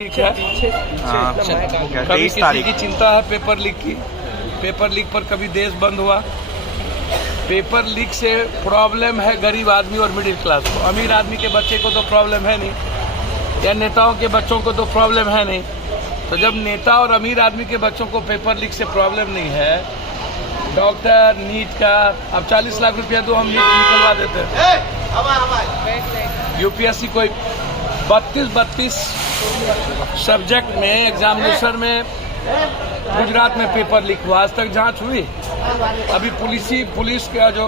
ठीक है। कभी किसी की चिंता है पेपर लीक की? पेपर लीक पर कभी देश बंद हुआ? पेपर लीक से प्रॉब्लम है गरीब आदमी और मिडिल क्लास को। अमीर आदमी के बच्चे को तो प्रॉब्लम है नहीं, या नेताओं के बच्चों को तो प्रॉब्लम है नहीं। तो जब नेता और अमीर आदमी के बच्चों को पेपर लीक से प्रॉब्लम नहीं है, डॉक्टर नीट का अब 40 लाख रुपया दो, हम नीट निकलवा देते हैं। यूपीएससी कोई 32 सब्जेक्ट में एग्जामिनेशन में गुजरात में पेपर लीक हुआ, आज तक जांच हुई? अभी पुलिस का जो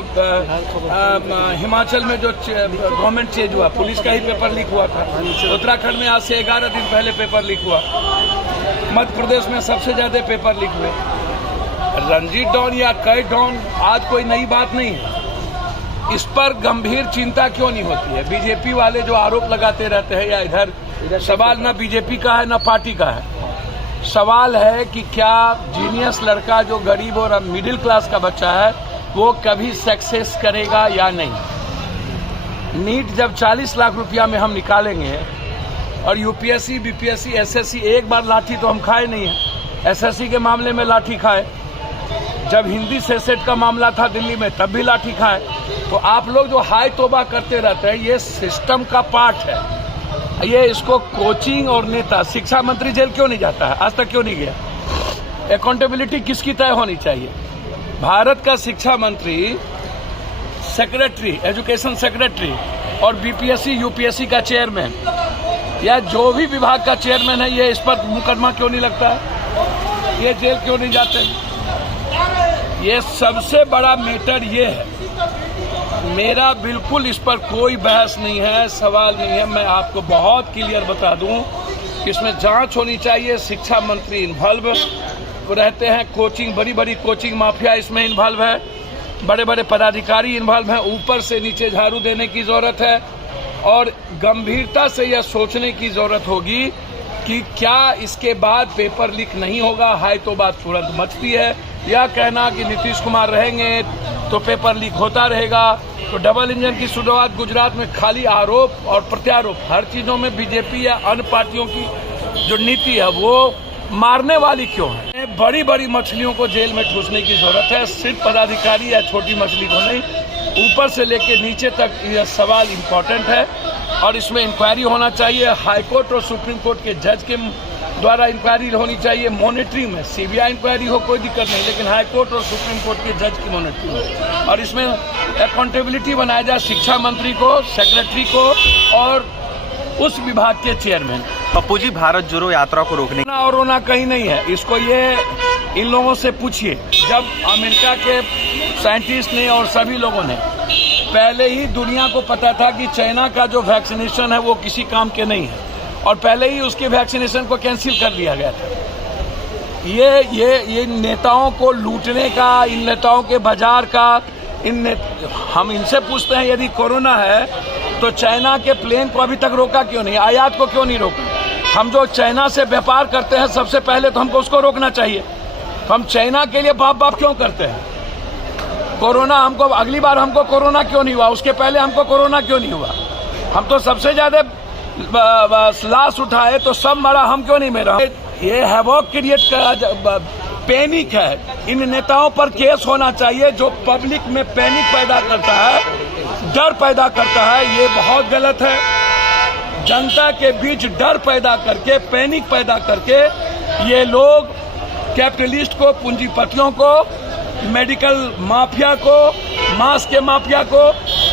हिमाचल में जो गवर्नमेंट चेंज हुआ, पुलिस का ही पेपर लीक हुआ था। उत्तराखंड में आज से 11 दिन पहले पेपर लीक हुआ। मध्य प्रदेश में सबसे ज्यादा पेपर लीक हुए। रंजीत डॉन या कई डॉन आज कोई नई बात नहीं है। इस पर गंभीर चिंता क्यों नहीं होती है? बीजेपी वाले जो आरोप लगाते रहते हैं, या इधर सवाल न बीजेपी का है न पार्टी का है, सवाल है कि क्या जीनियस लड़का जो गरीब और मिडिल क्लास का बच्चा है वो कभी सक्सेस करेगा या नहीं। नीट जब 40 लाख रुपया में हम निकालेंगे, और यूपीएससी बीपीएससी एसएससी एक बार लाठी तो हम खाए नहीं है। एसएससी के मामले में लाठी खाए, जब हिंदी सेट का मामला था दिल्ली में तब भी लाठी खाए। तो आप लोग जो हाय तोबा करते रहते हैं, ये सिस्टम का पार्ट है। ये इसको कोचिंग और नेता, शिक्षा मंत्री जेल क्यों नहीं जाता है? आज तक क्यों नहीं गया? अकाउंटेबिलिटी किसकी तय होनी चाहिए? भारत का शिक्षा मंत्री, सेक्रेटरी, एजुकेशन सेक्रेटरी और बीपीएससी यूपीएससी का चेयरमैन, या जो भी विभाग का चेयरमैन है, ये इस पर मुकदमा क्यों नहीं लगता है? ये जेल क्यों नहीं जाते? ये सबसे बड़ा मैटर ये है। मेरा बिल्कुल इस पर कोई बहस नहीं है, सवाल नहीं है। मैं आपको बहुत क्लियर बता दूं कि इसमें जांच होनी चाहिए। शिक्षा मंत्री इन्वॉल्व रहते हैं, कोचिंग, बड़ी बड़ी कोचिंग माफिया इसमें इन्वॉल्व है, बड़े बड़े पदाधिकारी इन्वॉल्व हैं। ऊपर से नीचे झाड़ू देने की जरूरत है, और गंभीरता से यह सोचने की जरूरत होगी कि क्या इसके बाद पेपर लीक नहीं होगा। हाय तो बात तुरंत मचती है, या कहना कि नीतीश कुमार रहेंगे तो पेपर लीक होता रहेगा। तो डबल इंजन की शुरुआत गुजरात में खाली आरोप और प्रत्यारोप, हर चीजों में बीजेपी या अन्य पार्टियों की जो नीति है वो मारने वाली क्यों है? बड़ी बड़ी मछलियों को जेल में ठूसने की जरूरत है, सिर्फ पदाधिकारी या छोटी मछली को नहीं, ऊपर से लेकर नीचे तक यह सवाल इम्पोर्टेंट है। और इसमें इंक्वायरी होना चाहिए। हाईकोर्ट और सुप्रीम कोर्ट के जज के द्वारा इंक्वायरी होनी चाहिए। मॉनिटरिंग में सीबीआई इंक्वायरी हो, कोई दिक्कत नहीं, लेकिन हाईकोर्ट और सुप्रीम कोर्ट के जज की मॉनिटरिंग हो। और इसमें अकाउंटेबिलिटी बनाया जाए शिक्षा मंत्री को, सेक्रेटरी को और उस विभाग के चेयरमैन। पप्पू जी, भारत जोड़ो यात्रा को रोकने और रोना कहीं नहीं है। इसको ये इन लोगों से पूछिए। जब अमेरिका के साइंटिस्ट ने और सभी लोगों ने, पहले ही दुनिया को पता था कि चाइना का जो वैक्सीनेशन है वो किसी काम के नहीं है, और पहले ही उसके वैक्सीनेशन को कैंसिल कर दिया गया था। ये नेताओं को लूटने का, इन नेताओं के बाजार का, हम इनसे पूछते हैं यदि कोरोना है तो चाइना के प्लेन को अभी तक रोका क्यों नहीं? आयात को क्यों नहीं रोका? हम जो चाइना से व्यापार करते हैं सबसे पहले तो हमको उसको रोकना चाहिए। हम चाइना के लिए बाप क्यों करते हैं? कोरोना हमको, अगली बार हमको कोरोना क्यों नहीं हुआ? उसके पहले हमको कोरोना क्यों नहीं हुआ? हम तो सबसे ज्यादा लाश उठाए तो सब मरा, हम क्यों नहीं मरा? ये हैवॉक क्रिएट का पैनिक है। इन नेताओं पर केस होना चाहिए जो पब्लिक में पैनिक पैदा करता है, डर पैदा करता है। ये बहुत गलत है। जनता के बीच डर पैदा करके, पैनिक पैदा करके ये लोग कैपिटलिस्ट को, पूंजीपतियों को, मेडिकल माफिया को, मांस के माफिया को,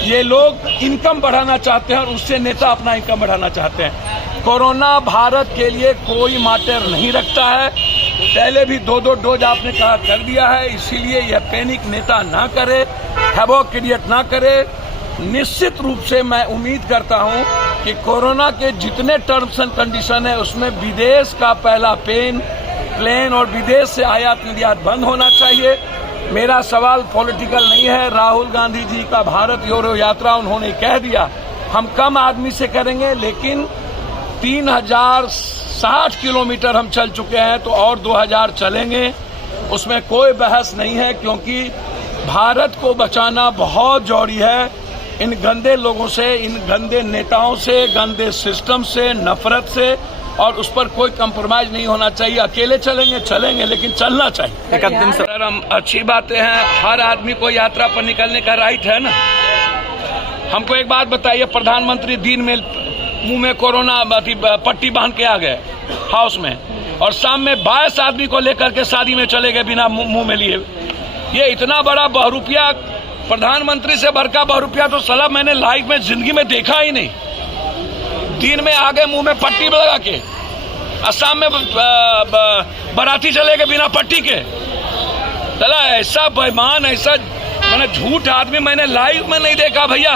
ये लोग इनकम बढ़ाना चाहते हैं और उससे नेता अपना इनकम बढ़ाना चाहते हैं। कोरोना भारत के लिए कोई मैटर नहीं रखता है। पहले भी 2 डोज आपने कहा कर दिया है, इसीलिए यह पैनिक नेता ना करे, हैवॉक क्रिएट ना करे। निश्चित रूप से मैं उम्मीद करता हूं कि कोरोना के जितने टर्म्स एंड कंडीशन है उसमें विदेश का पहला प्लेन और विदेश से आयात निर्यात बंद होना चाहिए। मेरा सवाल पॉलिटिकल नहीं है। राहुल गांधी जी का भारत जोड़ो यात्रा उन्होंने कह दिया, हम कम आदमी से करेंगे, लेकिन 3060 किलोमीटर हम चल चुके हैं, तो और 2000 चलेंगे। उसमें कोई बहस नहीं है, क्योंकि भारत को बचाना बहुत जरूरी है। इन गंदे लोगों से, इन गंदे नेताओं से, गंदे सिस्टम से, नफरत से और उस पर कोई कंप्रोमाइज नहीं होना चाहिए। अकेले चलेंगे लेकिन चलना चाहिए। एक दिन से सर, हम अच्छी बातें हैं, हर आदमी को यात्रा पर निकलने का राइट है ना। हमको एक बात बताइए, प्रधानमंत्री दिन में मुंह में कोरोना पट्टी बांध के आ गए हाउस में, और शाम में 22 आदमी को लेकर के शादी में चले गए बिना मुंह में लिए। ये इतना बड़ा बहुरूपिया, प्रधानमंत्री से बढ़कर बहुरूपिया तो साला मैंने लाइफ में जिंदगी में देखा ही नहीं। दिन में आगे मुंह में पट्टी लगा के, असम में बाराती चले गए बिना पट्टी के। चला ऐसा बेईमान, ऐसा मैंने झूठ आदमी मैंने लाइव में नहीं देखा भैया।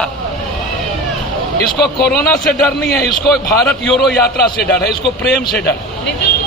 इसको कोरोना से डर नहीं है, इसको भारत यूरो यात्रा से डर है, इसको प्रेम से डर है।